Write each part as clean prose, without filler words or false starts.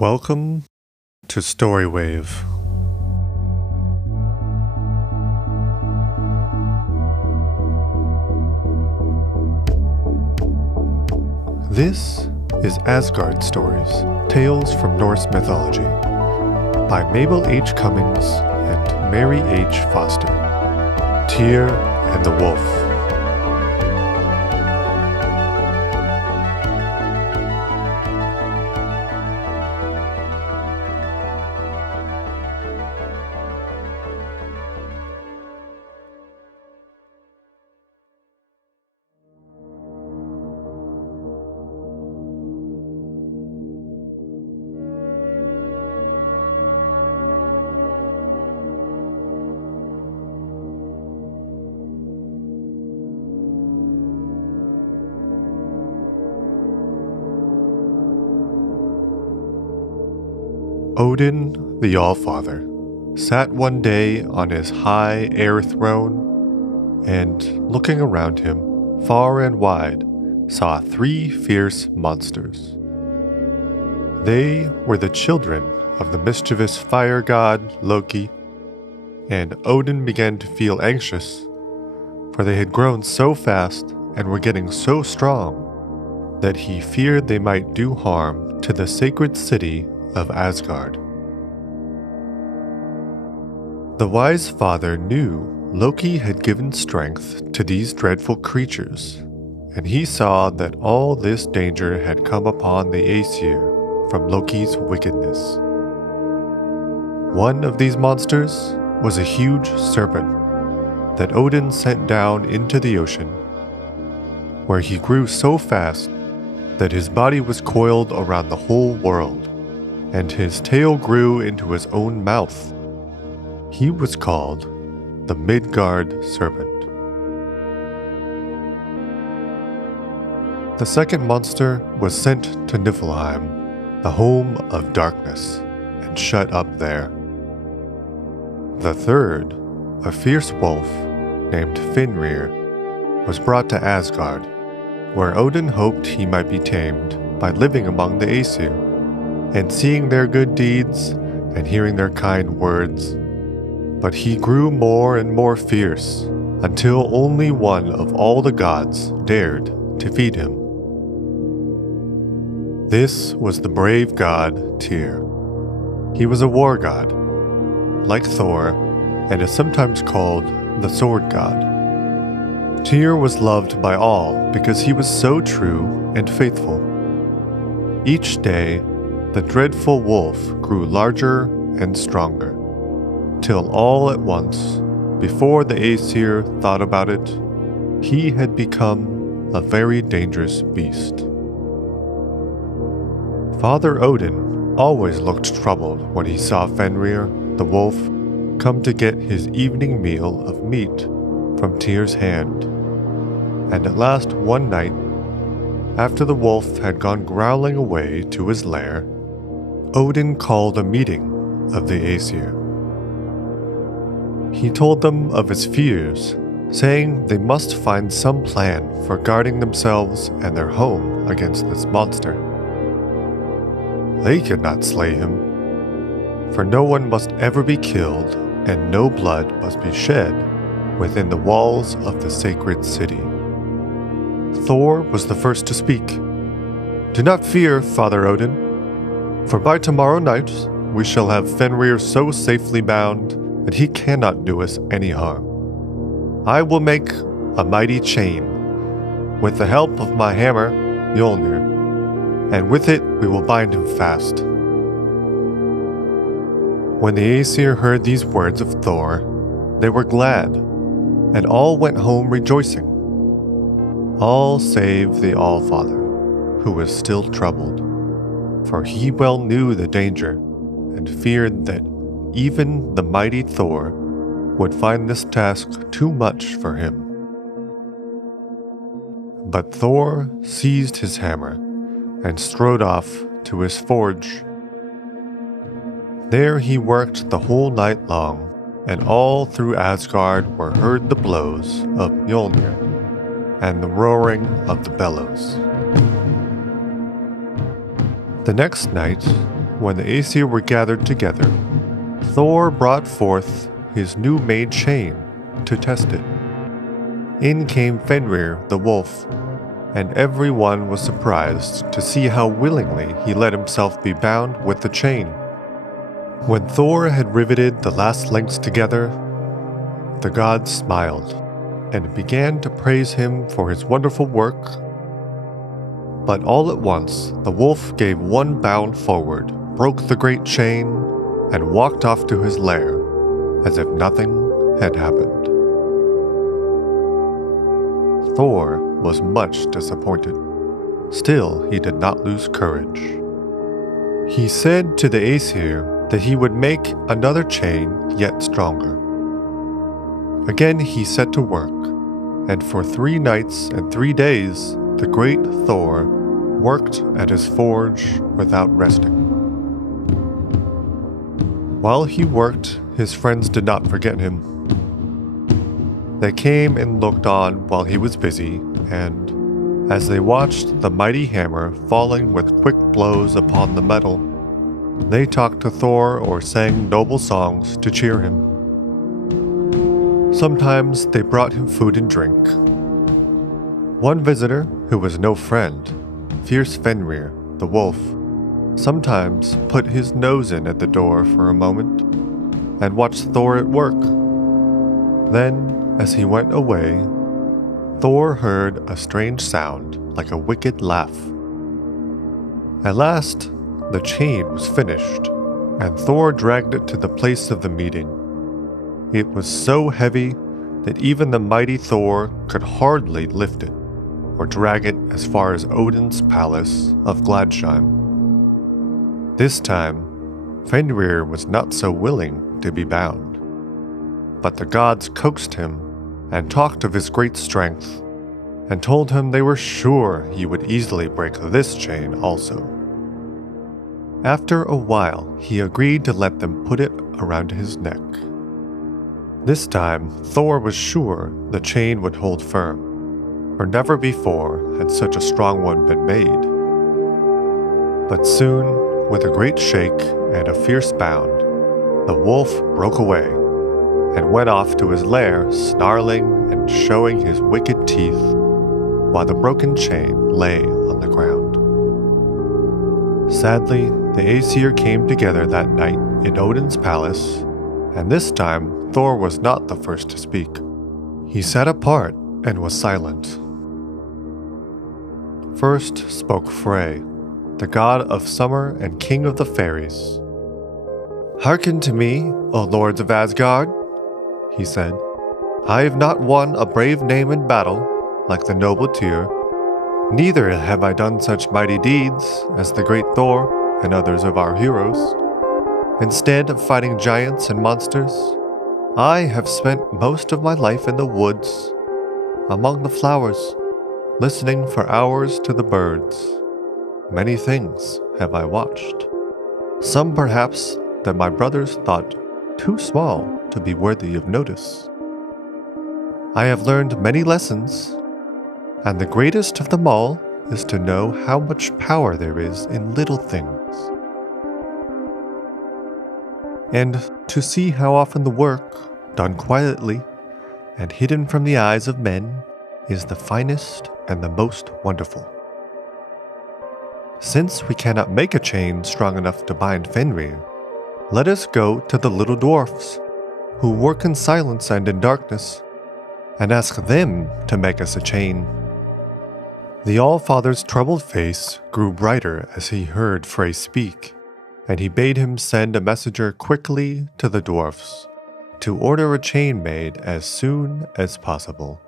Welcome to Storywave. This is Asgard Stories, Tales from Norse Mythology, by Mabel H. Cummings and Mary H. Foster. Tyr and the Wolf. Odin, the All-Father, sat one day on his high air throne, and, looking around him, far and wide, saw three fierce monsters. They were the children of the mischievous fire god Loki, and Odin began to feel anxious, for they had grown so fast and were getting so strong that he feared they might do harm to the sacred city of Asgard. The wise father knew Loki had given strength to these dreadful creatures, and he saw that all this danger had come upon the Aesir from Loki's wickedness. One of these monsters was a huge serpent that Odin sent down into the ocean, where he grew so fast that his body was coiled around the whole world, and his tail grew into his own mouth. He was called the Midgard Serpent. The second monster was sent to Niflheim, the home of darkness, and shut up there. The third, a fierce wolf named Fenrir, was brought to Asgard, where Odin hoped he might be tamed by living among the Aesir, and seeing their good deeds and hearing their kind words. But he grew more and more fierce, until only one of all the gods dared to feed him. This was the brave god Tyr. He was a war god, like Thor, and is sometimes called the sword god. Tyr was loved by all because he was so true and faithful. Each day, the dreadful wolf grew larger and stronger, till all at once, before the Aesir thought about it, he had become a very dangerous beast. Father Odin always looked troubled when he saw Fenrir, the wolf, come to get his evening meal of meat from Tyr's hand. And at last one night, after the wolf had gone growling away to his lair, Odin called a meeting of the Aesir. He told them of his fears, saying they must find some plan for guarding themselves and their home against this monster. They could not slay him, for no one must ever be killed and no blood must be shed within the walls of the sacred city. Thor was the first to speak. "Do not fear, Father Odin, for by tomorrow night we shall have Fenrir so safely bound that he cannot do us any harm. I will make a mighty chain with the help of my hammer, Mjolnir, and with it we will bind him fast." When the Aesir heard these words of Thor, they were glad, and all went home rejoicing. All save the All-Father, who was still troubled, for he well knew the danger and feared that even the mighty Thor would find this task too much for him. But Thor seized his hammer and strode off to his forge. There he worked the whole night long, and all through Asgard were heard the blows of Mjolnir and the roaring of the bellows. The next night, when the Aesir were gathered together, Thor brought forth his new-made chain to test it. In came Fenrir the Wolf, and everyone was surprised to see how willingly he let himself be bound with the chain. When Thor had riveted the last links together, the gods smiled and began to praise him for his wonderful work. But all at once, the wolf gave one bound forward, broke the great chain, and walked off to his lair, as if nothing had happened. Thor was much disappointed. Still, he did not lose courage. He said to the Aesir that he would make another chain yet stronger. Again he set to work, and for 3 nights and 3 days the great Thor worked at his forge without resting. While he worked, his friends did not forget him. They came and looked on while he was busy, and as they watched the mighty hammer falling with quick blows upon the metal, they talked to Thor or sang noble songs to cheer him. Sometimes they brought him food and drink. One visitor, who was no friend, fierce Fenrir the Wolf, sometimes put his nose in at the door for a moment and watched Thor at work. Then, as he went away, Thor heard a strange sound like a wicked laugh. At last, the chain was finished, and Thor dragged it to the place of the meeting. It was so heavy that even the mighty Thor could hardly lift it or drag it as far as Odin's palace of Gladsheim. This time, Fenrir was not so willing to be bound, but the gods coaxed him and talked of his great strength and told him they were sure he would easily break this chain also. After a while, he agreed to let them put it around his neck. This time, Thor was sure the chain would hold firm, for never before had such a strong one been made. But soon, with a great shake and a fierce bound, the wolf broke away and went off to his lair, snarling and showing his wicked teeth, while the broken chain lay on the ground. Sadly, the Aesir came together that night in Odin's palace, and this time Thor was not the first to speak. He sat apart and was silent. First spoke Frey, the god of summer and king of the fairies. "Hearken to me, O lords of Asgard," he said. "I have not won a brave name in battle, like the noble Tyr. Neither have I done such mighty deeds as the great Thor and others of our heroes. Instead of fighting giants and monsters, I have spent most of my life in the woods, among the flowers, listening for hours to the birds. Many things have I watched. Some perhaps that my brothers thought too small to be worthy of notice. I have learned many lessons, and the greatest of them all is to know how much power there is in little things, and to see how often the work, done quietly and hidden from the eyes of men, is the finest and the most wonderful. Since we cannot make a chain strong enough to bind Fenrir, let us go to the little dwarfs, who work in silence and in darkness, and ask them to make us a chain." The All-Father's troubled face grew brighter as he heard Frey speak, and he bade him send a messenger quickly to the dwarfs to order a chain made as soon as possible.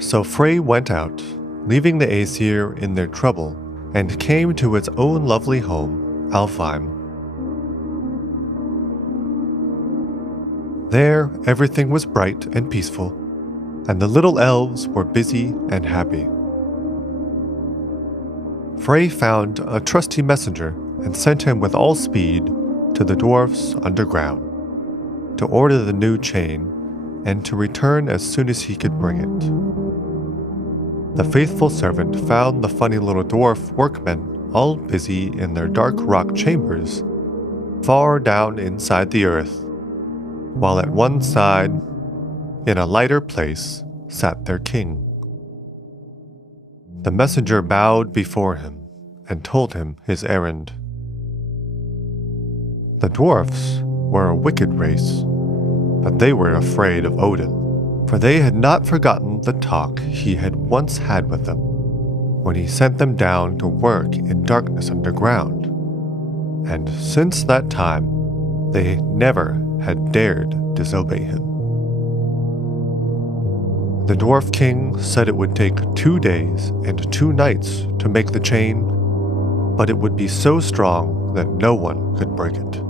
So Frey went out, leaving the Aesir in their trouble, and came to its own lovely home, Alfheim. There, everything was bright and peaceful, and the little elves were busy and happy. Frey found a trusty messenger and sent him with all speed to the dwarfs underground to order the new chain and to return as soon as he could bring it. The faithful servant found the funny little dwarf workmen all busy in their dark rock chambers far down inside the earth, while at one side, in a lighter place, sat their king. The messenger bowed before him and told him his errand. The dwarfs were a wicked race, but they were afraid of Odin, for they had not forgotten the talk he had once had with them when he sent them down to work in darkness underground. And since that time, they never had dared disobey him. The Dwarf King said it would take 2 days and 2 nights to make the chain, but it would be so strong that no one could break it.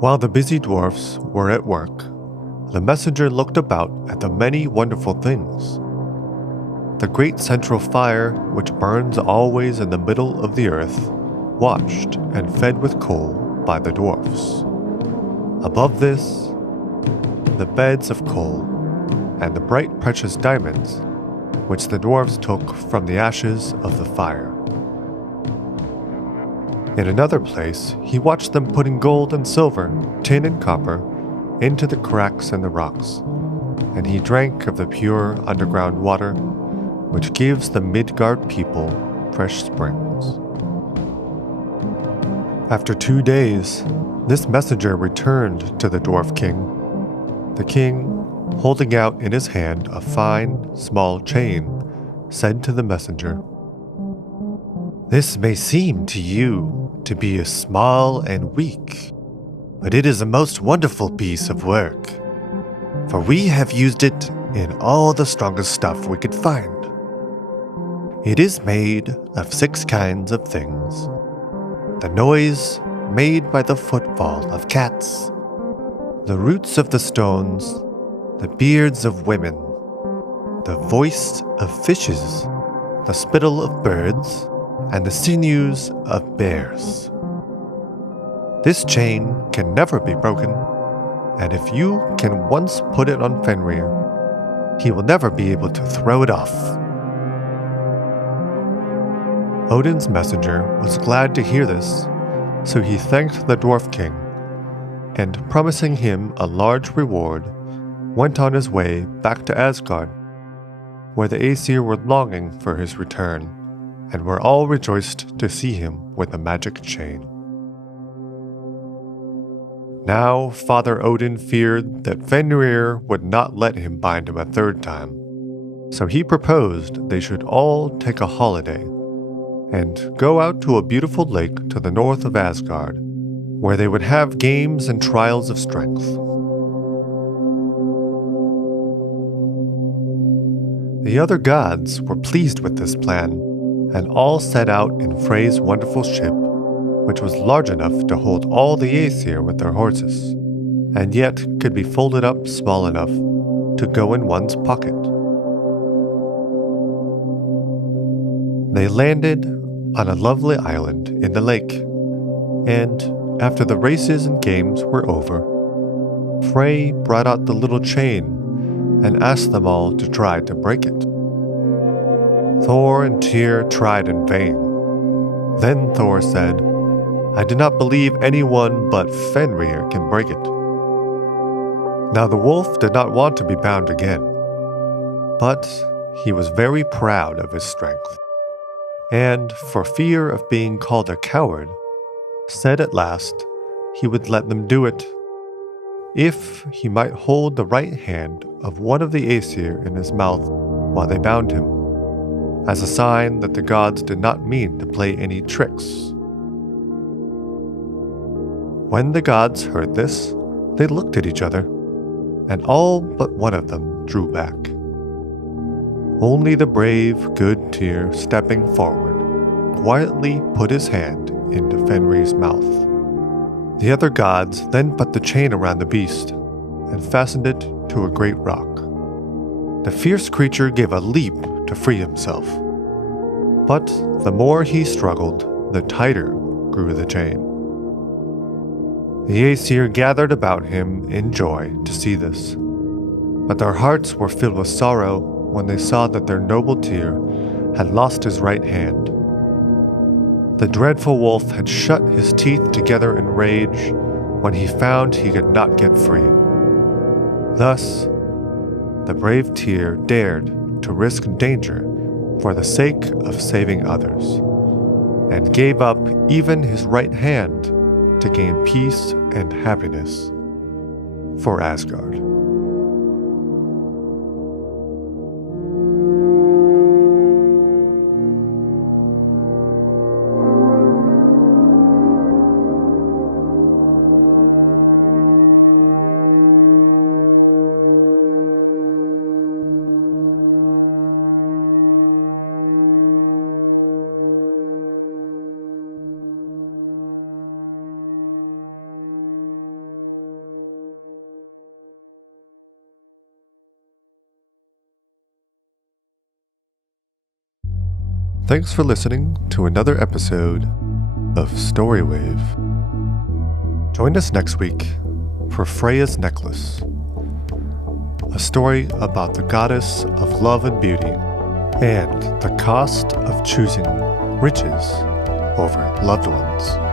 While the busy dwarfs were at work, the messenger looked about at the many wonderful things. The great central fire, which burns always in the middle of the earth, watched and fed with coal by the dwarfs. Above this, the beds of coal and the bright precious diamonds, which the dwarfs took from the ashes of the fire. In another place, he watched them putting gold and silver, tin and copper, into the cracks in the rocks, and he drank of the pure underground water, which gives the Midgard people fresh springs. After 2 days, this messenger returned to the Dwarf King. The king, holding out in his hand a fine, small chain, said to the messenger, "This may seem to you to be small and weak, but it is a most wonderful piece of work, for we have used it in all the strongest stuff we could find. It is made of 6 kinds of things: the noise made by the footfall of cats, the roots of the stones, the beards of women, the voice of fishes, the spittle of birds, and the sinews of bears. This chain can never be broken, and if you can once put it on Fenrir, he will never be able to throw it off." Odin's messenger was glad to hear this, so he thanked the Dwarf King, and promising him a large reward, went on his way back to Asgard, where the Aesir were longing for his return, and were all rejoiced to see him with the magic chain. Now Father Odin feared that Fenrir would not let him bind him a 3rd time, so he proposed they should all take a holiday and go out to a beautiful lake to the north of Asgard, where they would have games and trials of strength. The other gods were pleased with this plan, and all set out in Frey's wonderful ship, which was large enough to hold all the Aesir with their horses, and yet could be folded up small enough to go in one's pocket. They landed on a lovely island in the lake, and after the races and games were over, Frey brought out the little chain and asked them all to try to break it. Thor and Tyr tried in vain. Then Thor said, "I do not believe anyone but Fenrir can break it." Now the wolf did not want to be bound again, but he was very proud of his strength, and for fear of being called a coward, said at last he would let them do it, if he might hold the right hand of one of the Aesir in his mouth while they bound him, as a sign that the gods did not mean to play any tricks. When the gods heard this, they looked at each other, and all but one of them drew back. Only the brave, good Tyr, stepping forward, quietly put his hand into Fenrir's mouth. The other gods then put the chain around the beast and fastened it to a great rock. The fierce creature gave a leap to free himself, but the more he struggled, the tighter grew the chain. The Aesir gathered about him in joy to see this, but their hearts were filled with sorrow when they saw that their noble Tyr had lost his right hand. The dreadful wolf had shut his teeth together in rage when he found he could not get free. Thus, the brave Tyr dared to risk danger for the sake of saving others, and gave up even his right hand to gain peace and happiness for Asgard. Thanks for listening to another episode of Storywave. Join us next week for Freya's Necklace, a story about the goddess of love and beauty and the cost of choosing riches over loved ones.